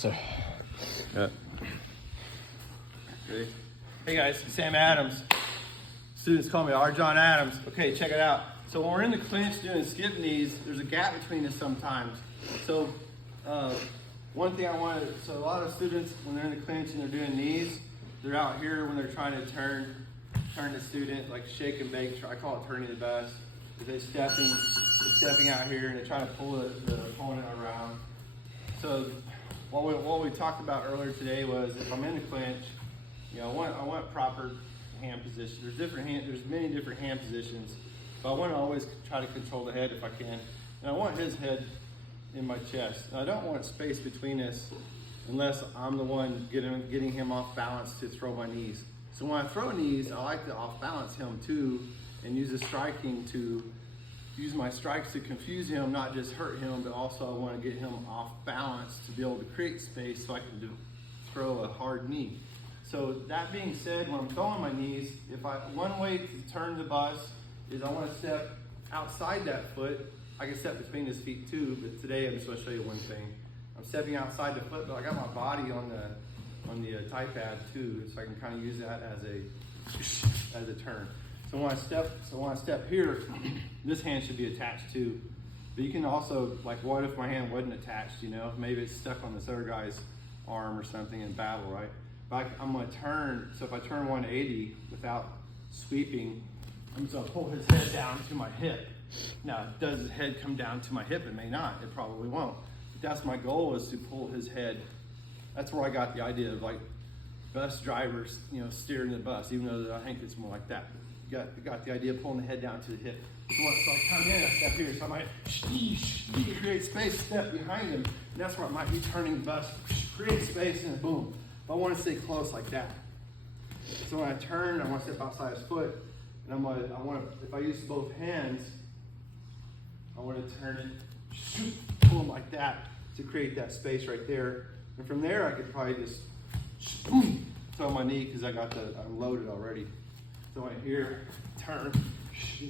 sir. Good. Ready? Hey guys, Sam Adams. Students call me R. John Adams. Okay, check it out. So when we're in the clinch doing skip knees, there's a gap between us sometimes. So one thing I wanted, so a lot of students, when they're in the clinch and they're doing knees, they're out here when they're trying to turn the student, like shake and bake. I call it turning the bus. They're stepping out here and they're trying to pull the opponent around. So what we talked about earlier today was if I'm in the clinch, you know, I want proper hand position. There's many different hand positions, but I want to always try to control the head if I can. And I want his head in my chest. And I don't want space between us unless I'm the one getting him off balance to throw my knees. So when I throw knees, I like to off balance him too, and use my strikes to confuse him, not just hurt him, but also I want to get him off balance to be able to create space so I can throw a hard knee. So that being said, when I'm throwing my knees, one way to turn the bus is I want to step outside that foot. I can step between his feet too, but today I'm just going to show you one thing. I'm stepping outside the foot, but I got my body on the tie pad too, so I can kind of use that as a turn. So when I step here, this hand should be attached too. But you can also, like, what if my hand wasn't attached? You know, maybe it's stuck on this other guy's arm or something in battle, right? But I'm going to turn. So if I turn 180 without sweeping, I'm just going to pull his head down to my hip. Now, does his head come down to my hip? It may not. It probably won't. But that's my goal, is to pull his head. That's where I got the idea of, like, bus drivers, you know, steering the bus, even though I think it's more like that. Got the idea of pulling the head down to the hip. So I come in, I step here, so I might create space, step behind him, and that's where I might be turning the bus, create space, and boom. But I want to stay close like that. So when I turn, I want to step outside his foot, and if I use both hands, I want to turn it, pull him like that to create that space right there. And from there, I could probably just throw my knee because I'm loaded already. So right here, turn.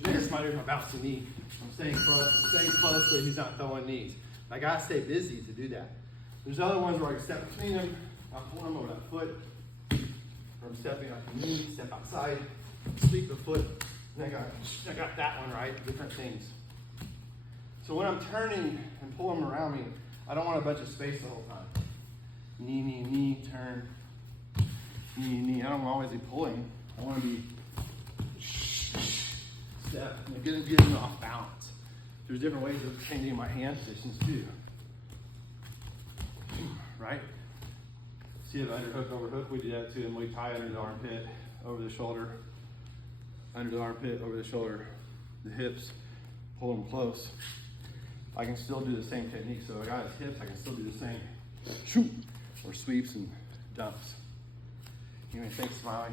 There's my bouncing knee. I'm staying close so he's not throwing knees. I gotta stay busy to do that. There's other ones where I can step between them, I'll pull him over that foot, or I'm stepping out the knee, step outside, sweep the foot, and I got that one right, different things. So when I'm turning and pull him around me, I don't want a bunch of space the whole time. Knee, knee, knee, turn, knee, knee. I don't always be pulling. I want to be step, getting off balance. There's different ways of changing my hand positions too. Right? See, if underhook, overhook, we do that too. And we tie under the armpit, over the shoulder, under the armpit, over the shoulder, the hips, pull them close. I can still do the same technique. So I got his hips, I can still do the same. Shoot! Or sweeps and dumps. Anyway, thanks, Smiley.